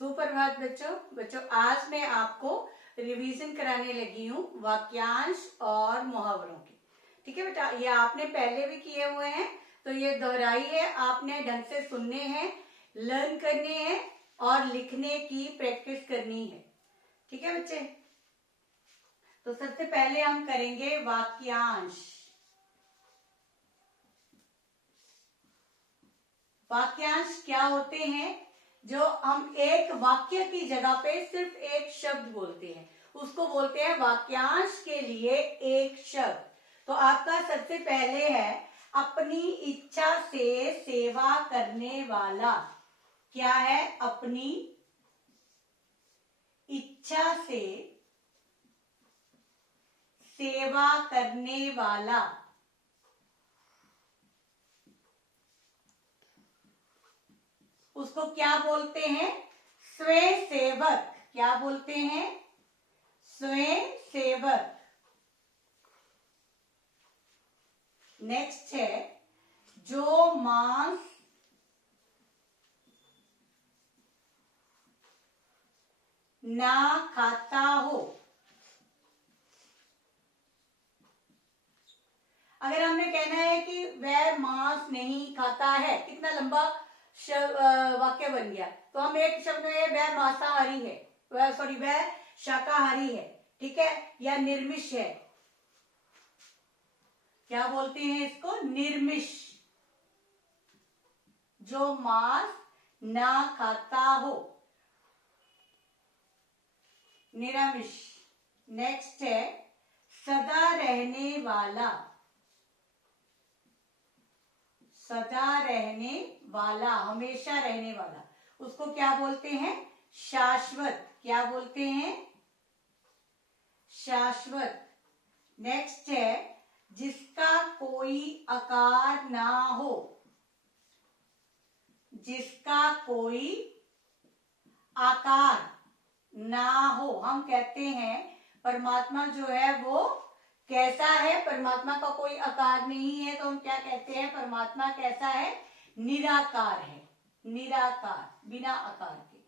सुप्रभात बच्चों आज मैं आपको रिवीजन कराने लगी हूँ वाक्यांश और मुहावरों की। ठीक है बेटा, ये आपने पहले भी किए हुए हैं, तो ये दोहराई है, आपने ढंग से सुनने हैं, लर्न करने हैं और लिखने की प्रैक्टिस करनी है। ठीक है बच्चे, तो सबसे पहले हम करेंगे वाक्यांश। वाक्यांश क्या होते हैं? जो हम एक वाक्य की जगह पे सिर्फ एक शब्द बोलते हैं, उसको बोलते हैं वाक्यांश के लिए एक शब्द। तो आपका सबसे पहले है अपनी इच्छा से सेवा करने वाला। क्या है? अपनी इच्छा से सेवा करने वाला। उसको क्या बोलते हैं? स्वयं सेवक। क्या बोलते हैं? स्वयं सेवक। नेक्स्ट है जो मांस ना खाता हो। अगर हमने कहना है कि वह मांस नहीं खाता है, कितना लंबा वाक्य बन गया, तो हम एक शब्द में वह मांसाहारी है, वह शाकाहारी है, ठीक है, या निर्मिष है। क्या बोलते हैं इसको? निर्मिष। जो मांस ना खाता हो, निरामिष। नेक्स्ट है सदा रहने वाला। सदा रहने वाला, हमेशा रहने वाला, उसको क्या बोलते हैं? शाश्वत। क्या बोलते हैं? शाश्वत। नेक्स्ट है जिसका कोई आकार ना हो। जिसका कोई आकार ना हो। हम कहते हैं परमात्मा जो है वो कैसा है? परमात्मा का कोई आकार नहीं है, तो हम क्या कहते हैं? परमात्मा कैसा है? निराकार है। निराकार, बिना आकार के।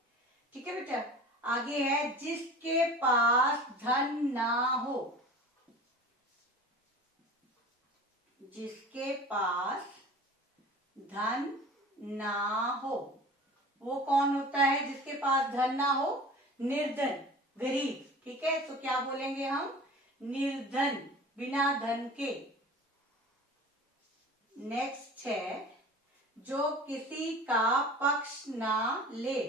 ठीक है बेटा, आगे है जिसके पास धन ना हो। जिसके पास धन ना हो, वो कौन होता है जिसके पास धन ना हो? निर्धन, गरीब। ठीक है, तो क्या बोलेंगे हम? निर्धन, बिना धन के। नेक्स्ट है जो किसी का पक्ष ना ले।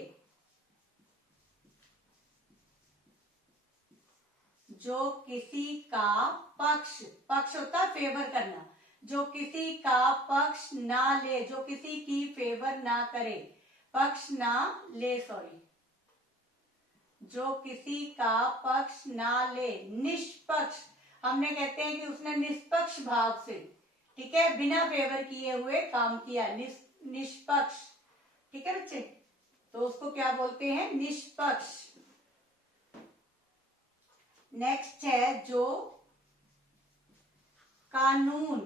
जो किसी का पक्ष, पक्ष होता है फेवर करना, जो किसी का पक्ष ना ले, जो किसी की फेवर ना करे, पक्ष ना ले, सॉरी, जो किसी का पक्ष ना ले, निष्पक्ष। हमने कहते हैं कि उसने निष्पक्ष भाव से, ठीक है, बिना फेवर किए हुए काम किया, निष्पक्ष। ठीक है बच्चे, तो उसको क्या बोलते हैं? निष्पक्ष। नेक्स्ट है जो कानून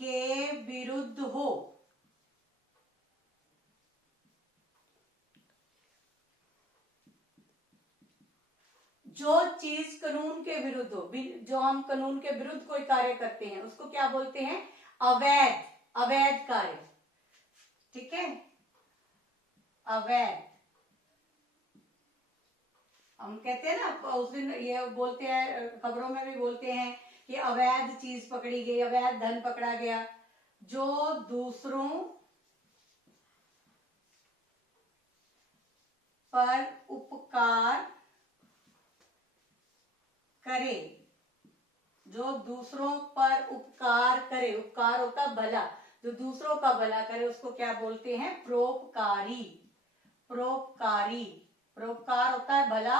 के विरुद्ध हो। जो चीज कानून के विरुद्ध हो, जो हम कानून के विरुद्ध कोई कार्य करते हैं, उसको क्या बोलते हैं? अवैध। अवैध कार्य। ठीक है, अवैध। हम कहते हैं ना, उस दिन ये बोलते हैं, खबरों में भी बोलते हैं कि अवैध चीज पकड़ी गई, अवैध धन पकड़ा गया। जो दूसरों पर उपकार करे। जो दूसरों पर उपकार करे, उपकार होता भला, जो दूसरों का भला करे, उसको क्या बोलते हैं? परोपकारी। परोपकारी। परोपकार होता है भला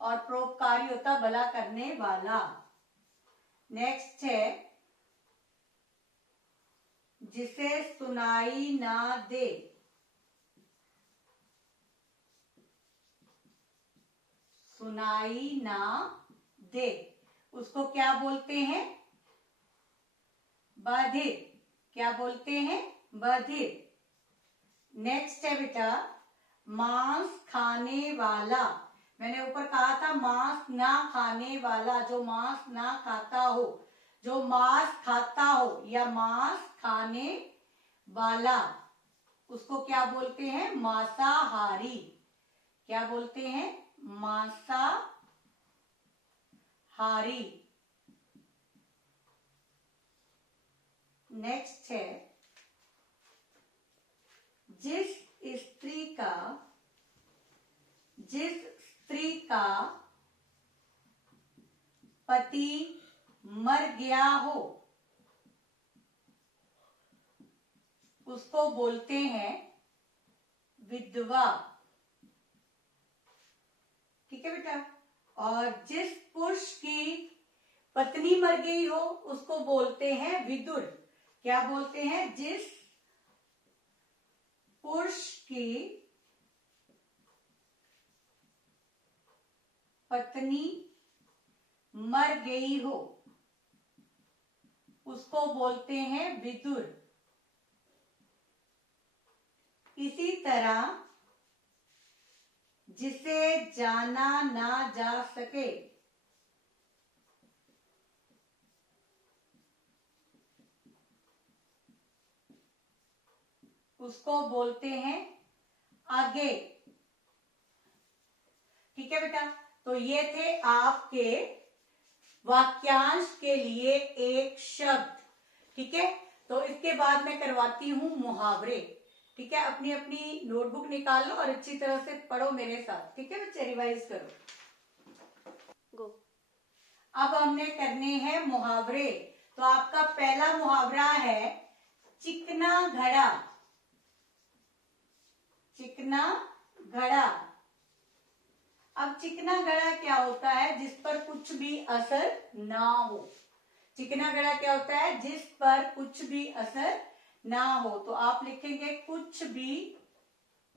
और परोपकारी होता है भला करने वाला। नेक्स्ट है जिसे सुनाई ना दे। सुनाई ना दे, उसको क्या बोलते हैं? बधिर। क्या बोलते हैं? बधिर। नेक्स्ट है बेटा मांस खाने वाला। मैंने ऊपर कहा था मांस ना खाने वाला, जो मांस ना खाता हो, जो मांस खाता हो या मांस खाने वाला, उसको क्या बोलते हैं? मांसाहारी। क्या बोलते हैं? मांसाहारी। नेक्स्ट है जिस स्त्री का पति मर गया हो उसको बोलते हैं विधवा। ठीक है बेटा। और जिस पुरुष की पत्नी मर गई हो उसको बोलते हैं विदुर। क्या बोलते हैं? जिस पुरुष की पत्नी मर गई हो उसको बोलते हैं विदुर। इसी तरह जिसे जाना ना जा सके उसको बोलते हैं आगे। ठीक है बेटा। तो ये थे आपके वाक्यांश के लिए एक शब्द। ठीक है। तो इसके बाद मैं करवाती हूं मुहावरे। ठीक है। अपनी अपनी नोटबुक निकाल लो और अच्छी तरह से पढ़ो मेरे साथ। ठीक है बच्चे, रिवाइज करो। गो। अब हमने करने हैं मुहावरे। तो आपका पहला मुहावरा है चिकना घड़ा। चिकना घड़ा। अब चिकना घड़ा क्या होता है? जिस पर कुछ भी असर ना हो। चिकना घड़ा क्या होता है? जिस पर कुछ भी असर ना हो। तो आप लिखेंगे कुछ भी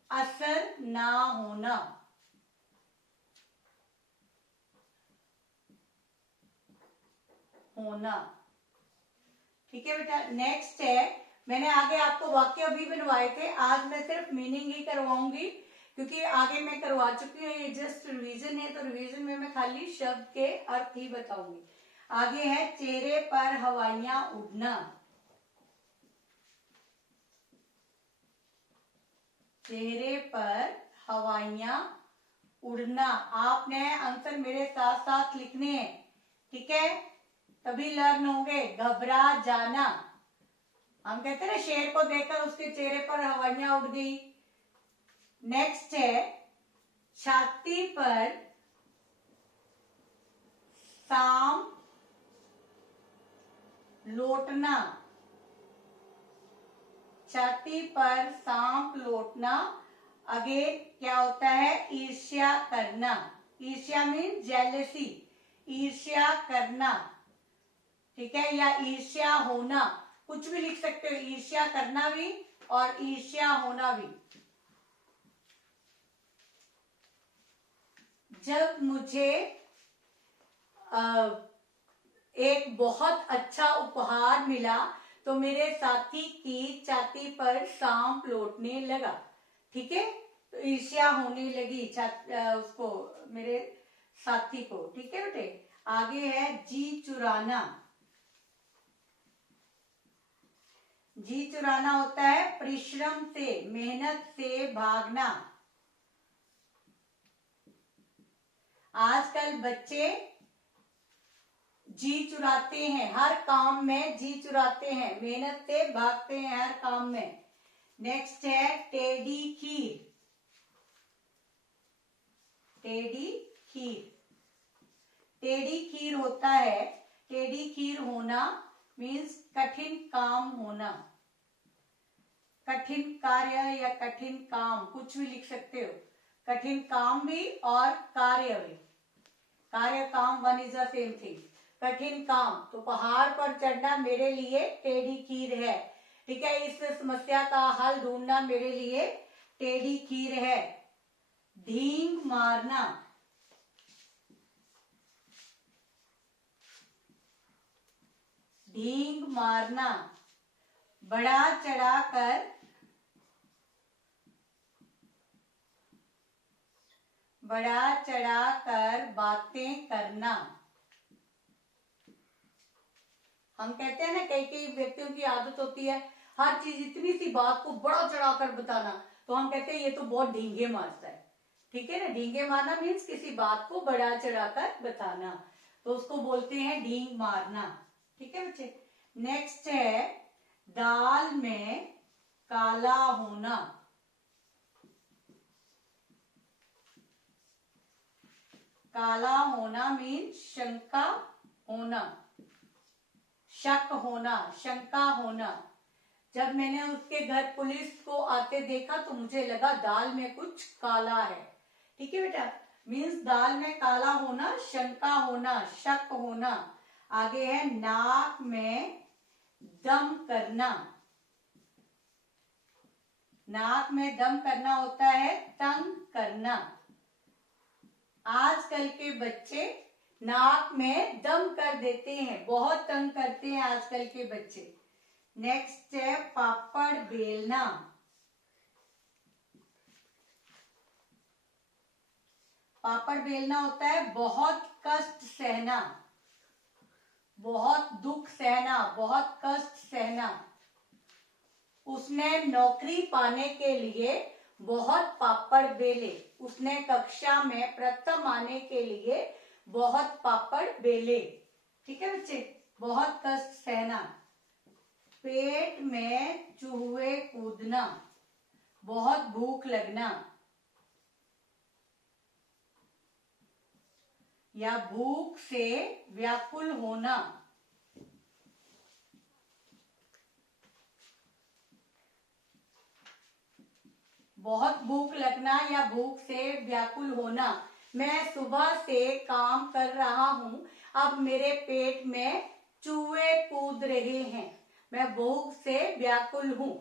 असर ना होना। होना। ठीक है बेटा। नेक्स्ट है, मैंने आगे आपको वाक्य भी बनवाए थे, आज मैं सिर्फ मीनिंग ही करवाऊंगी क्योंकि आगे मैं करवा चुकी हूँ। ये जस्ट रिवीजन है, तो रिवीजन में मैं खाली शब्द के अर्थ ही बताऊंगी। आगे है चेहरे पर हवाइयां उड़ना। चेहरे पर हवाइयां उड़ना। आपने आंसर मेरे साथ साथ लिखने हैं। ठीक है, तभी लर्न होंगे। घबरा जाना। हम कहते हैं ना शेर को देखकर उसके चेहरे पर हवाइयां उड़ गई। नेक्स्ट है छाती पर सांप लौटना। छाती पर सांप लौटना। आगे क्या होता है? ईर्ष्या करना। ईर्ष्या मीन जेलेसी। ईर्ष्या करना। ठीक है, या ईर्ष्या होना, कुछ भी लिख सकते हो। ईर्ष्या करना भी और ईर्ष्या होना भी। जब मुझे एक बहुत अच्छा उपहार मिला तो मेरे साथी की छाती पर सांप लौटने लगा। ठीक है, तो ईर्ष्या होने लगी उसको, मेरे साथी को। ठीक है बेटे। आगे है जी चुराना। जी चुराना होता है परिश्रम से, मेहनत से भागना। आजकल बच्चे जी चुराते हैं, हर काम में जी चुराते हैं, मेहनत से भागते हैं हर काम में। नेक्स्ट है टेढ़ी खीर। टेढ़ी खीर। टेढ़ी खीर होता है, टेढ़ी खीर होना मीन्स कठिन काम होना। कठिन कार्य या कठिन काम, कुछ भी लिख सकते हो। कठिन काम भी और कार्य भी। कार्य काम one is the same thing. कठिन काम, तो पहाड़ पर चढ़ना मेरे लिए टेढ़ी खीर है। ठीक है, इस समस्या का हल ढूंढना मेरे लिए टेढ़ी खीर है। ढींग मारना। ढींग मारना, बढ़ा चढ़ाकर बढ़ा चढ़ा कर बातें करना। हम कहते हैं ना, कई कई व्यक्तियों की आदत होती है हर चीज इतनी सी बात को बड़ा चढ़ाकर बताना, तो हम कहते हैं ये तो बहुत ढींगे मारता है। ठीक है ना, ढींगे मारना मीन्स किसी बात को बढ़ा चढ़ाकर बताना, तो उसको बोलते हैं ढींग मारना। ठीक है बच्चे। नेक्स्ट है दाल में काला होना। काला होना मीन्स शंका होना, शक होना, शंका होना। जब मैंने उसके घर पुलिस को आते देखा तो मुझे लगा दाल में कुछ काला है। ठीक है बेटा, मीन्स दाल में काला होना, शंका होना, शक होना। आगे है नाक में दम करना। नाक में दम करना होता है तंग करना। आजकल के बच्चे नाक में दम कर देते हैं, बहुत तंग करते हैं आजकल के बच्चे। नेक्स्ट है पापड़ बेलना। पापड़ बेलना होता है बहुत कष्ट सहना, बहुत दुख सहना, बहुत कष्ट सहना। उसने नौकरी पाने के लिए बहुत पापड़ बेले। उसने कक्षा में प्रथम आने के लिए बहुत पापड़ बेले। ठीक है बच्चे, बहुत कष्ट सहना। पेट में चूहे कूदना, बहुत भूख लगना या भूख से व्याकुल होना। बहुत भूख लगना या भूख से व्याकुल होना। मैं सुबह से काम कर रहा हूँ, अब मेरे पेट में चूहे कूद रहे हैं, मैं भूख से व्याकुल हूँ।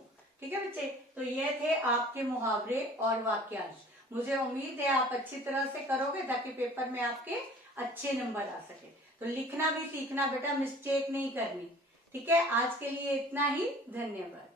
ठीक है बच्चे, तो ये थे आपके मुहावरे और वाक्यांश। मुझे उम्मीद है आप अच्छी तरह से करोगे ताकि पेपर में आपके अच्छे नंबर आ सके। तो लिखना भी सीखना बेटा, मिस्टेक नहीं करनी। ठीक है, आज के लिए इतना ही, धन्यवाद।